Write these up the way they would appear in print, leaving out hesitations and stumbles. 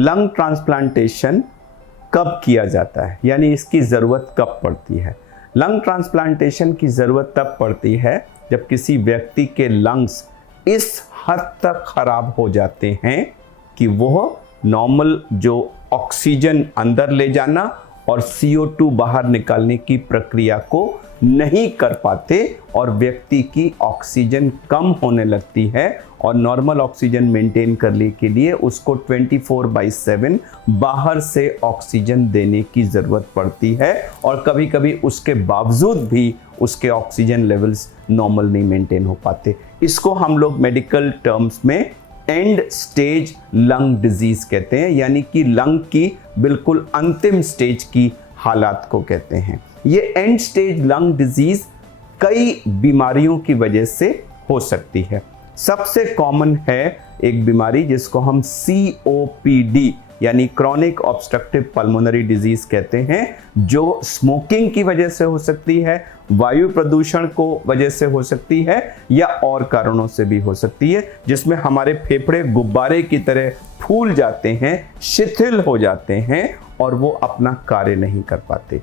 Lung transplantation कब किया जाता है, यानी इसकी ज़रूरत कब पड़ती है। लंग ट्रांसप्लांटेशन की ज़रूरत तब पड़ती है जब किसी व्यक्ति के लंग्स इस हद तक खराब हो जाते हैं कि वह नॉर्मल जो ऑक्सीजन अंदर ले जाना और CO2 बाहर निकालने की प्रक्रिया को नहीं कर पाते और व्यक्ति की ऑक्सीजन कम होने लगती है और नॉर्मल ऑक्सीजन मेंटेन करने के लिए उसको 24/7 बाहर से ऑक्सीजन देने की ज़रूरत पड़ती है और कभी कभी उसके बावजूद भी उसके ऑक्सीजन लेवल्स नॉर्मल नहीं मेंटेन हो पाते। इसको हम लोग मेडिकल टर्म्स में एंड स्टेज लंग डिजीज कहते हैं, यानी कि लंग की बिल्कुल अंतिम स्टेज की हालात को कहते हैं। ये एंड स्टेज लंग डिजीज कई बीमारियों की वजह से हो सकती है। सबसे कॉमन है एक बीमारी जिसको हम COPD यानी क्रॉनिक ऑब्स्ट्रक्टिव पल्मोनरी डिजीज कहते हैं, जो स्मोकिंग की वजह से हो सकती है, वायु प्रदूषण को वजह से हो सकती है या और कारणों से भी हो सकती है, जिसमें हमारे फेफड़े गुब्बारे की तरह फूल जाते हैं, शिथिल हो जाते हैं और वो अपना कार्य नहीं कर पाते।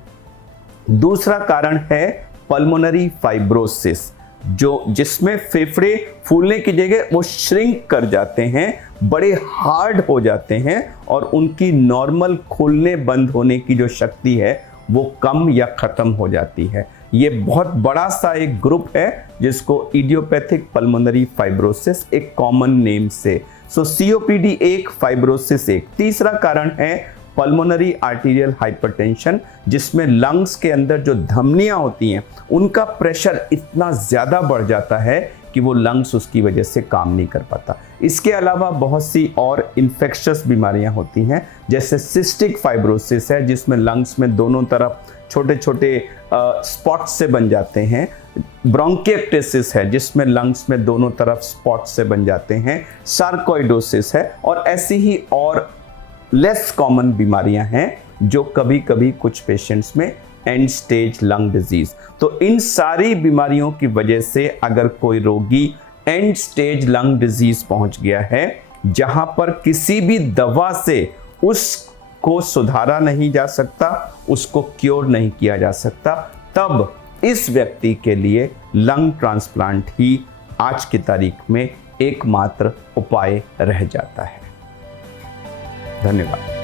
दूसरा कारण है पल्मोनरी फाइब्रोसिस, जिसमें फेफड़े फूलने की जगह वो श्रिंक कर जाते हैं, बड़े हार्ड हो जाते हैं और उनकी नॉर्मल खुलने बंद होने की जो शक्ति है वो कम या ख़त्म हो जाती है। ये बहुत बड़ा सा एक ग्रुप है जिसको इडियोपैथिक पल्मोनरी फाइब्रोसिस एक कॉमन नेम से। COPD एक, फाइब्रोसिस एक। तीसरा कारण है पल्मोनरी आर्टीरियल हाइपरटेंशन, जिसमें लंग्स के अंदर जो धमनियां होती हैं उनका प्रेशर इतना ज़्यादा बढ़ जाता है कि वो लंग्स उसकी वजह से काम नहीं कर पाता। इसके अलावा बहुत सी और इन्फेक्शियस बीमारियां होती हैं, जैसे सिस्टिक फाइब्रोसिस है जिसमें लंग्स में दोनों तरफ छोटे छोटे स्पॉट्स से बन जाते हैं। ब्रोंकिएक्टेसिस है जिसमें लंग्स में दोनों तरफ स्पॉट्स से बन जाते हैं। सार्कोइडोसिस है और ऐसी ही और लेस कॉमन बीमारियां हैं जो कभी कभी कुछ पेशेंट्स में एंड स्टेज लंग डिजीज। तो इन सारी बीमारियों की वजह से अगर कोई रोगी एंड स्टेज लंग डिजीज पहुंच गया है, जहां पर किसी भी दवा से उसको सुधारा नहीं जा सकता, उसको क्योर नहीं किया जा सकता, तब इस व्यक्ति के लिए लंग ट्रांसप्लांट ही आज की तारीख में एकमात्र उपाय रह जाता है। धन्यवाद।